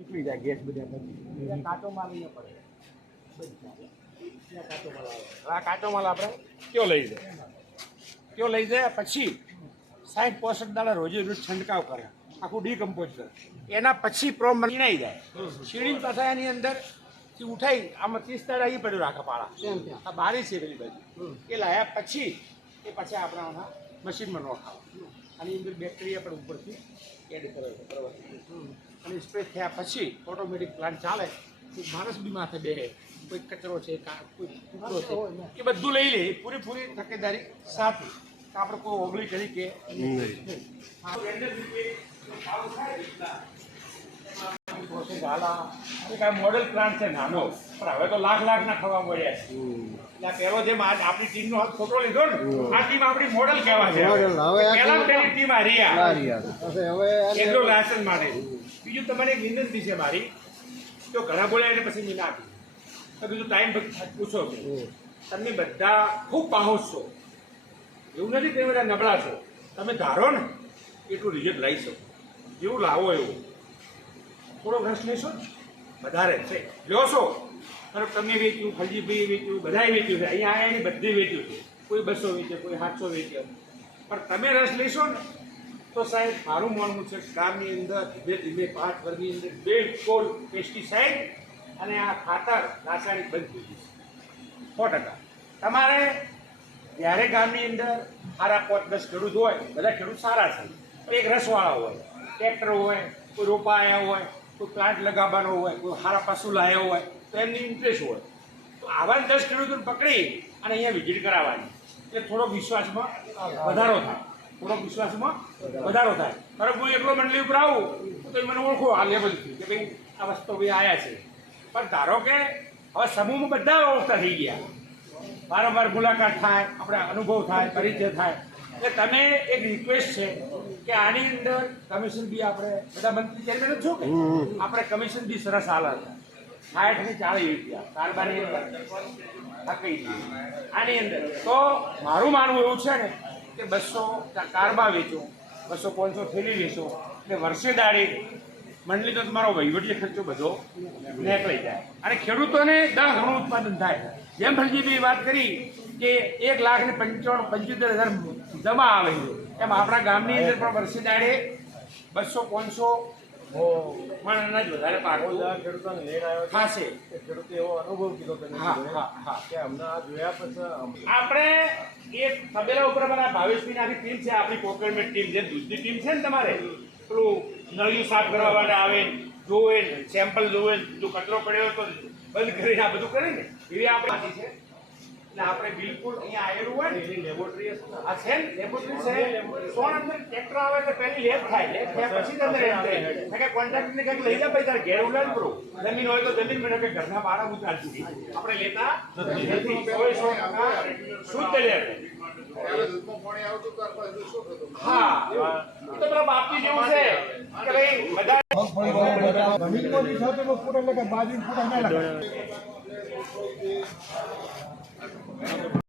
નીકળી જાય ગેસ બધા પછી કાચો માલ અહીંયા પડે ત્યાં કાચો માલ આવે. આ કાચો માલ આપણે કયો લઈ જાય પછી 60-65 દાડા રોજે રોજ છંટકાવ કરે, આખું ડીકમ્પોઝ કરે, એના પછી પ્રોમ બનાવી જાય. શીણી પાછા એની અંદર ઉઠાઈ આમાં 30 દાડા અહીં પડ્યું રાખે પાળા, આ બારી છે પેલી બાજુ. એ લાયા પછી આપણે આના મશીનમાં નોખાવ, આની અંદર બેક્ટેરિયા પણ ઉપરથી એડ કરે છે બરાબર. અને સ્પ્રે થયા પછી ઓટોમેટિક પ્લાન્ટ ચાલે. માણસ બી માથે બેસે, કોઈ કચરો છે કોઈ ટુકડો છે એ બધું લઈ લે. પૂરી તકેદારી સાથે આપણે કોઈ ઓગળી કરી કે મોડેલ પ્લાન્ટ છે નાનો, પણ હવે તો લાખ ના થવા મળ્યા છે. એટલે પેલો જે આપણી ટીમનો ફોટો લીધો ને, આ ટીમ આપણી મોડેલ કહેવાય છે. પહેલા પેલી ટીમ આ એટલું લાયસન્સ માટે. બીજું તમારે એક વિનંતી છે મારી, તો ઘણા બોલ્યા એટલે પછી મેં આપી તો બીજું ટાઈમ પૂછો કે તમે બધા ખૂબ પાહોશ છો, એવું નથી કે બધા નબળા છો. તમે ધારો ને એટલું રિઝલ્ટ લઈ શકો, જેવું લાવો એવું. થોડો રસ લેશો ને વધારે છે, લ્યો છો અને તમે વેચ્યું, ફલજીભાઈ વેચ્યું, બધાએ વેચ્યું છે, અહીંયા આવ્યા બધી વેચ્યું છે. કોઈ 200 વેચે, કોઈ 700 વેચે, પણ તમે રસ લેશો ને તો સાહેબ મારું માનવું છે ગામની અંદર ધીમે ધીમે 5 વર્ષની અંદર બિલકુલ પેસ્ટિસાઇડ અને આ ખાતર રાસાયણિક બંધ થઈ જશે 100%. તમારે જ્યારે ગામની અંદર સારા 5-10 ખેડૂત હોય, બધા ખેડૂત સારા છે, એક રસવાળા હોય, ટ્રેક્ટર હોય, કોઈ રોપા આવ્યા હોય, કોઈ પ્લાન્ટ લગાવવાનો હોય, કોઈ સારા પશુ લાવ્યા હોય તો એમની ઇન્ટરેસ્ટ હોય, તો આવા 10 ખેડૂતોને પકડી અને અહીંયા વિઝિટ કરાવવાની, એટલે થોડો વિશ્વાસમાં વધારો થાય. બરાબર હું એકલો મંડળી ઉપર આવું તો મને ઓળખો આ લેવલથી કે ભાઈ આ વસ્તુ ભાઈ આવ્યા છે. પણ ધારો કે હવે સમૂહમાં બધા ઓળખતા થઈ ગયા, વારંવાર મુલાકાત થાય, આપણે અનુભવ થાય, પરિચય થાય. એટલે તમે એક રિક્વેસ્ટ છે કે આની અંદર કમિશન બી આપણે બધા મંત્રી ચેરમેન જ છો કે આપણે કમિશન બી સરસ હાલે છે. 60 થી 40 રૂપિયા કારબાની અંદર થકી આની અંદર. તો મારું માનવું એવું છે ને કે 200 કારબા વેચો, 200-500 થેલી વેચો, એટલે વર્ષે દાડે મંડળીનો તમારો વહીવટી ખર્ચો બધો નીકળી જાય અને ખેડૂતોને 10 ગણું ઉત્પાદન થાય. જેમ ફલજીભાઈ વાત કરી કે 1,75,000 જમા આવે છે, એમ આપણા ગામની અંદર પણ વર્ષે દાડે 200-500 મણ અનાજ વધારે પાક ખેડૂતોને લઈને આવ્યો થશે. ખેડૂતે એવો અનુભવ કીધો કે અમને આ જોયા પછી આપણે એક તબેલા ઉપર અમારા ભાવેશભાઈ આખી ટીમ છે, આપણી પ્રોક્યોરમેન્ટ ટીમ જે દૂધની ટીમ છે ને, તમારે પેલું નળિયું સાફ કરવા માટે આવે, જોવે, સેમ્પલ જોવે, જો કચરો પડ્યો તો બંધ કરીને આ બધું કરે ને, એવી આપણી છે. એટલે આપણે બિલકુલ અહીંયા આવેલું હોય ને એની લેબોરેટરી આ છે ને, લેબોરેટરી છે. સોન અંદર ટ્રેક્ટર આવે એટલે પહેલી લેબ થાય, લેબ થયા પછી જ અંદર એન્ટ્રી કે કોન્ટ્રાક્ટરને કંઈક લઈ જાય, તારે ઘેર ઉલાડ કરો, જમીન હોય તો જમીન મને કે ઘરના બાળક ઉતારશું, આપણે લેતા નથી. 100% શુદ્ધ લેબ. હા, તો પેલા બાપજી જેવું છે કે ભાઈ બધા